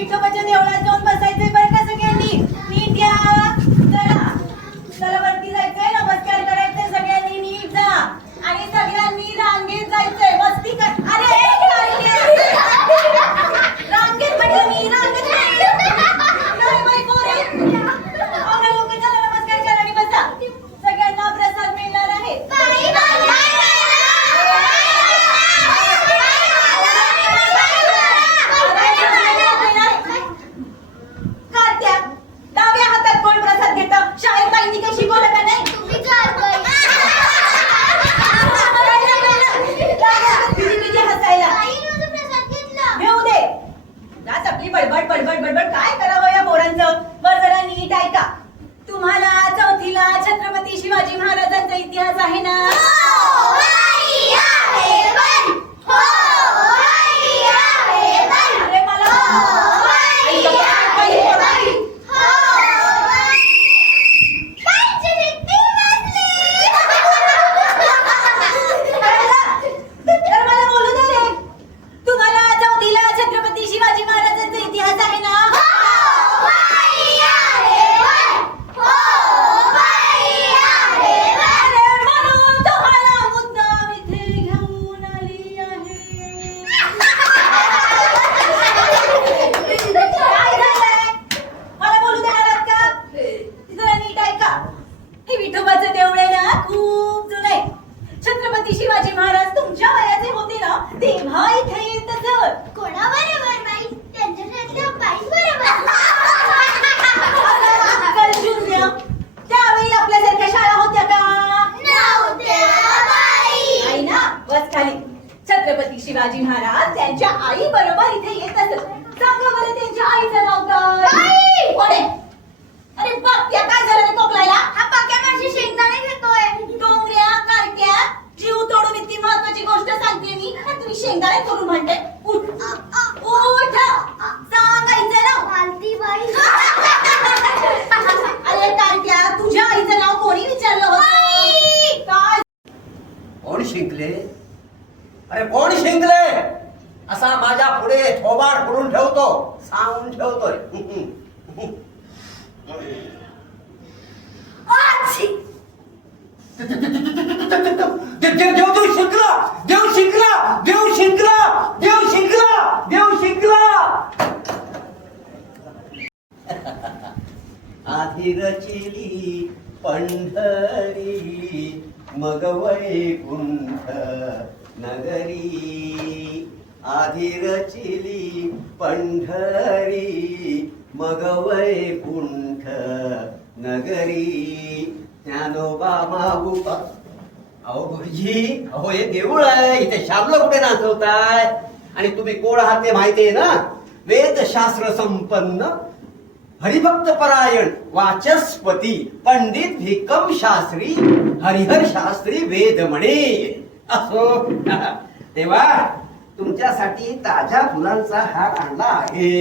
विठोबाच्या देवळात जाऊन बसायचंय बरं का सगळ्यांनी. नीट या. चला चला वरती जायचंय, नमस्कार करायचंय सगळ्यांनी. नीट जा आणि सगळ्यांनी रांगेत जायचंय. मस्ती कर. अरे रांगेत म्हटलं मी, रांगेत काय बाई पोरे. अगं लोक चला नमस्कार करा आणि बसा. सगळ्यांना प्रसाद मिळणार आहे. कार्त्या, डाव्या हातात कोण प्रसाद घेतं? शाळेत बाईंनी काही शिकवलं का नाही? घेऊ दे. जात आपली बडबड बडबड बडबड. काय करावं या पोरांचं? बरं जरा नीट ऐका. तुम्हाला चौथीला छत्रपती शिवाजी महाराजांचा इतिहास आहे ना? अरे मला तर मला बोलू दे रे. तुम्हाला चौथीला छत्रपती शिवाजी महाराजांचा इतिहास आहे ना? अरे म्हणून तुम्हाला मुद्दाम इथे घेऊन आली आहे. काय झालंय? मला बोलू देणार का? जरा नीट ऐका. हे विठोबाचं देऊळ आहे ना, खूप जुनं आहे. छत्रपती शिवाजी महाराज तुमच्या वयाचे होते ना, तेव्हा इथे येत असत. कलयुग. त्यावेळी आपल्यासारख्या शाळा होत्या का? आई ना, बस खाली. छत्रपती शिवाजी महाराज त्यांच्या आई बरोबर इथे येत असत. सांगा बरं त्यांच्या आईचं नाव काय? कोण आहे? अरे बाप्या, काय झालं रे कोकलायला? डोंगऱ्या कारक्या, जीव तोडून इतकी महत्वाची गोष्ट सांगते मी आणि तुम्ही शेंगदाणे तोडून म्हणते. उठ उठ, सांगायचं नाव. अरे कारक्या, तुझ्या आईचं नाव कोणी विचारलं होतं? काय? कोण शिंकले? अरे कोण शिंकले? असा माझ्या पुढे थोबाड फोडून ठेवतो, सांगून ठेवतोय. देव शिंकला, देव शिंकला, देव शिंकला, देव शिंकला, देव शिंकला. आधी रचिली पंढरी मग वैकुंठ नगरी. आधी रचिली पंढरी मग वैकुंठ नगरी. ज्ञानोबा मागू. अहो गुरुजी, अहो हे देऊळ आहे, इथे शाबलं कुठे नाचवताय? आणि तुम्ही कोण आहात ते माहितीये ना? वेदशास्त्र संपन्न, हरिभक्त परायण, वाचस्पती, पंडित भिक्कम शास्त्री, हरिहर शास्त्री वेद म्हणे. असो तेव्हा तुमच्यासाठी ताज्या फुलांचा हार आणला आहे.